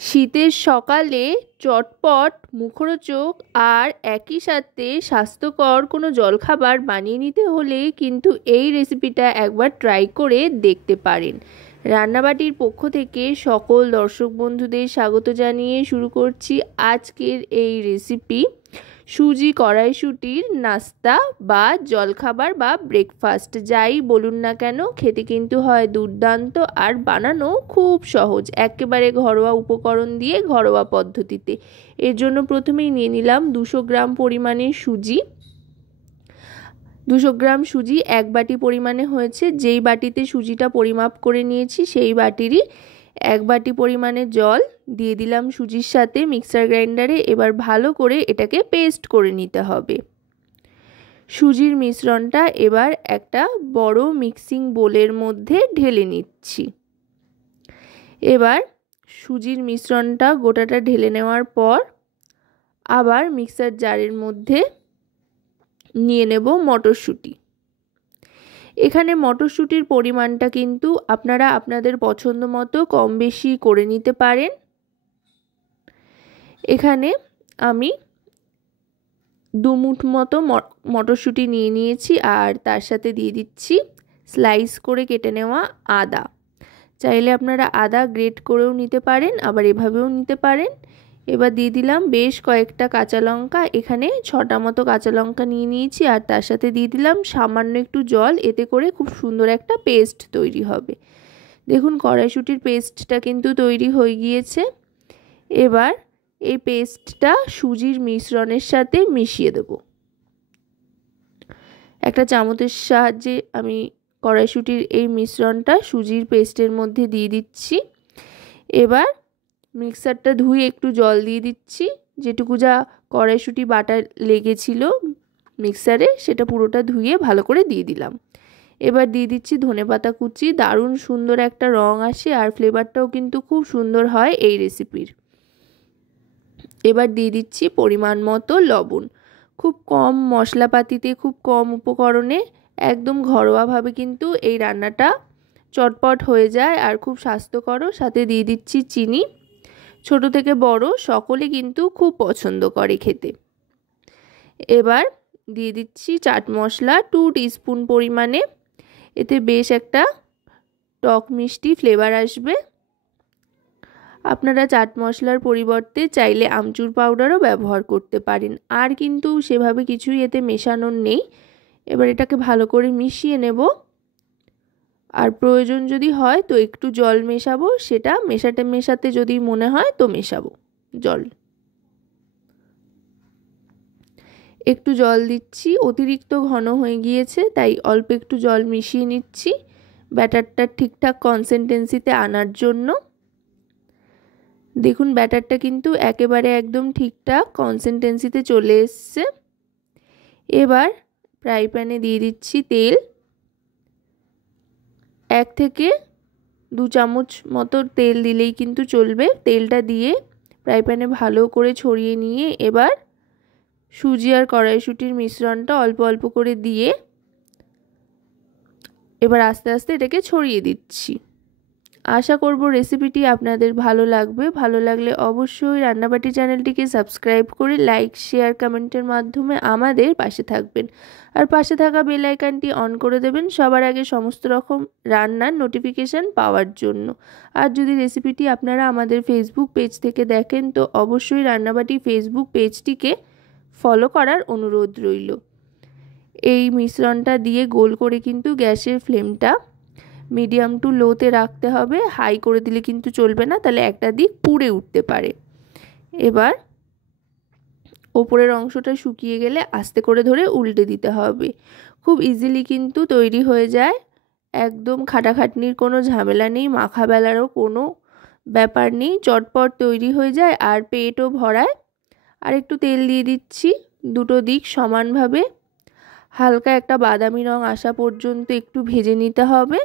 শীতের সকালে চটপট মুখরোচক আর একই সাথে স্বাস্থ্যকর কোনো জলখাবার বানিয়ে নিতে হলে কিন্তু এই রেসিপিটা একবার ট্রাই করে দেখতে পারেন। রান্নাবাটির পক্ষ থেকে সকল দর্শক বন্ধুদের স্বাগত জানিয়ে শুরু করছি আজকের এই রেসিপি। সুজি কড়াইশুঁটির নাস্তা বা জলখাবার বা ব্রেকফাস্ট যাই বলুন না কেন, খেতে কিন্তু হয় দুর্দান্ত আর বানানো খুব সহজ, একেবারে ঘরোয়া উপকরণ দিয়ে ঘরোয়া পদ্ধতিতে। এর জন্য প্রথমেই নিয়ে নিলাম 200 গ্রাম পরিমাণের সুজি। 200 গ্রাম সুজি 1 বাটি পরিমাণে হয়েছে। যেই বাটিতে সুজিটা পরিমাপ করে নিয়েছি সেই বাটিরই 1 বাটি পরিমাণে জল দিয়ে দিলাম সুজির সাথে মিক্সার গ্রাইন্ডারে। এবার ভালো করে এটাকে পেস্ট করে নিতে হবে। সুজির মিশ্রণটা এবার একটা বড় মিক্সিং বোলের মধ্যে ঢেলে নিচ্ছি। এবার সুজির মিশ্রণটা গোটাটা ঢেলে নেওয়ার পর আবার মিক্সার জারের মধ্যে নিয়ে নেব মটরশুঁটি। এখানে মটরশুঁটির পরিমাণটা কিন্তু আপনারা আপনাদের পছন্দ মতো কম বেশি করে নিতে পারেন। এখানে আমি 2 মুঠো মতো মটরশুঁটি নিয়ে নিয়েছি আর তার সাথে দিয়ে দিচ্ছি স্লাইস করে কেটে নেওয়া আদা। চাইলে আপনারা আদা গ্রেট করেও নিতে পারেন, আবার এভাবেও নিতে পারেন। এবার দিয়ে দিলাম বেশ কয়েকটা কাঁচা লঙ্কা। এখানে 6টা মতো কাঁচা লঙ্কা নিয়ে নিয়েছি আর তার সাথে দিয়ে দিলাম সামান্য একটু জল। এতে করে খুব সুন্দর একটা পেস্ট তৈরি হবে। দেখুন কড়াইশুঁটির পেস্টটা কিন্তু তৈরি হয়ে গিয়েছে। এবার এই পেস্টটা সুজির মিশ্রণের সাথে মিশিয়ে দেব। একটা চামচের সাহায্যে আমি কড়াইশুঁটির এই মিশ্রণটা সুজির পেস্টের মধ্যে দিয়ে দিচ্ছি। এবার মিক্সারটা ধুয়ে একটু জল দিয়ে দিচ্ছি। যেটুকু যা কড়াইশুঁটি বাটা লেগেছিল মিক্সারে সেটা পুরোটা ধুয়ে ভালো করে দিয়ে দিলাম। এবার দিয়ে দিচ্ছি ধনেপাতা কুচি। দারুণ সুন্দর একটা রং আসে আর ফ্লেভারটাও কিন্তু খুব সুন্দর হয় এই রেসিপির। এবার দিয়ে দিচ্ছি পরিমাণ মতো লবণ। খুব কম মশলাপাতিতে, খুব কম উপকরণে একদম ঘরোয়াভাবে কিন্তু এই রান্নাটা চটপট হয়ে যায় আর খুব স্বাস্থ্যকরও। সাথে দিয়ে দিচ্ছি চিনি। ছোট থেকে বড় সকলে কিন্তু খুব পছন্দ করে খেতে। এবার দিয়ে দিচ্ছি চাট মশলা 2 টিস্পুন পরিমাণে। এতে বেশ একটা টক মিষ্টি ফ্লেভার আসবে। আপনারা চাট মশলার পরিবর্তে চাইলে আমচুর পাউডারও ব্যবহার করতে পারেন। আর কিন্তু সেভাবে কিছুই এতে মেশানোর নেই। এবার এটাকে ভালো করে মিশিয়ে নেব। আর প্রয়োজন যদি হয় তো একটু জল মেশাবো, সেটা মেশাতে যদি মনে হয় তো মেশাবো জল। একটু জল দিচ্ছি, অতিরিক্ত ঘন হয়ে গিয়েছে তাই অল্প একটু জল মিশিয়ে নিচ্ছি ব্যাটারটা ঠিকঠাক কনসিস্টেন্সিতে আনার জন্য। দেখুন ব্যাটারটা কিন্তু একেবারে একদম ঠিকঠাক কনসিস্টেন্সিতে চলে এসছে। এবার ফ্রাই প্যানে দিয়ে দিচ্ছি তেল। 1 থেকে 2 চামচ মতো তেল দিলেই কিন্তু চলবে। তেলটা দিয়ে ফ্রাই প্যানে ভালো করে ছড়িয়ে নিয়ে এবার সুজি আর কড়াইশুঁটির মিশ্রণটা অল্প অল্প করে দিয়ে এবার আস্তে আস্তে এটাকে ছড়িয়ে দিচ্ছি। আশা করব রেসিপিটি আপনাদের ভালো লাগবে। ভালো লাগলে অবশ্যই রান্নাবাটি চ্যানেলটিকে সাবস্ক্রাইব করে লাইক, শেয়ার, কমেন্টের মাধ্যমে আমাদের পাশে থাকবেন। আর পাশে থাকা বেল আইকনটি অন করে দেবেন সবার আগে সমস্ত রকম রান্নার নোটিফিকেশান পাওয়ার জন্য। আর যদি রেসিপিটি আপনারা আমাদের ফেসবুক পেজ থেকে দেখেন তো অবশ্যই রান্নাবাটি ফেসবুক পেজটিকে ফলো করার অনুরোধ রইল। এই মিশ্রণটা দিয়ে গোল করে কিন্তু গ্যাসের ফ্লেমটা মিডিয়াম টু লোতে রাখতে হবে। হাই করে দিলে কিন্তু চলবে না, তাহলে একটা দিক পুড়ে উঠতে পারে। এবার ওপরের অংশটা শুকিয়ে গেলে আস্তে করে ধরে উল্টে দিতে হবে। খুব ইজিলি কিন্তু তৈরি হয়ে যায়, একদম খাটাখাটনির কোনো ঝামেলা নেই, মাখা বেলারও কোনো ব্যাপার নেই, চটপট তৈরি হয়ে যায় আর পেটও ভরায়। আর একটু তেল দিয়ে দিচ্ছি, দুটো দিক সমানভাবে হালকা একটা বাদামি রং আসা পর্যন্ত একটু ভেজে নিতে হবে।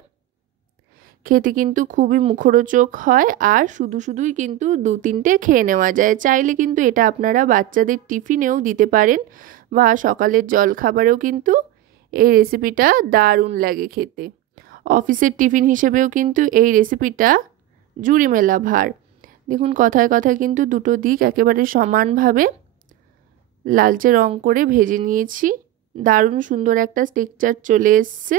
খেতে কিন্তু খুবই মুখরোচক হয় আর শুধুই কিন্তু 2-3টে খেয়ে নেওয়া যায়। চাইলে কিন্তু এটা আপনারা বাচ্চাদের টিফিনেও দিতে পারেন বা সকালের জলখাবারেও কিন্তু এই রেসিপিটা দারুণ লাগে খেতে। অফিসের টিফিন হিসেবেও কিন্তু এই রেসিপিটা জুড়ি মেলা ভার। দেখুন কথায় কথায় কিন্তু দুটো দিক একেবারে সমানভাবে লালচে রং করে ভেজে নিয়েছি। দারুণ সুন্দর একটা টেক্সচার চলে এসছে।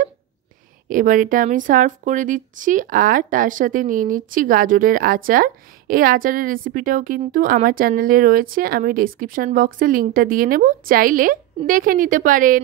এবার এটা আমি সার্ভ করে দিচ্ছি আর তার সাথে নিয়ে নিচ্ছি গাজরের আচার। এই আচারের রেসিপিটাও কিন্তু আমার চ্যানেলে রয়েছে, আমি ডেসক্রিপশন বক্সে লিঙ্কটা দিয়ে নেব, চাইলে দেখে নিতে পারেন।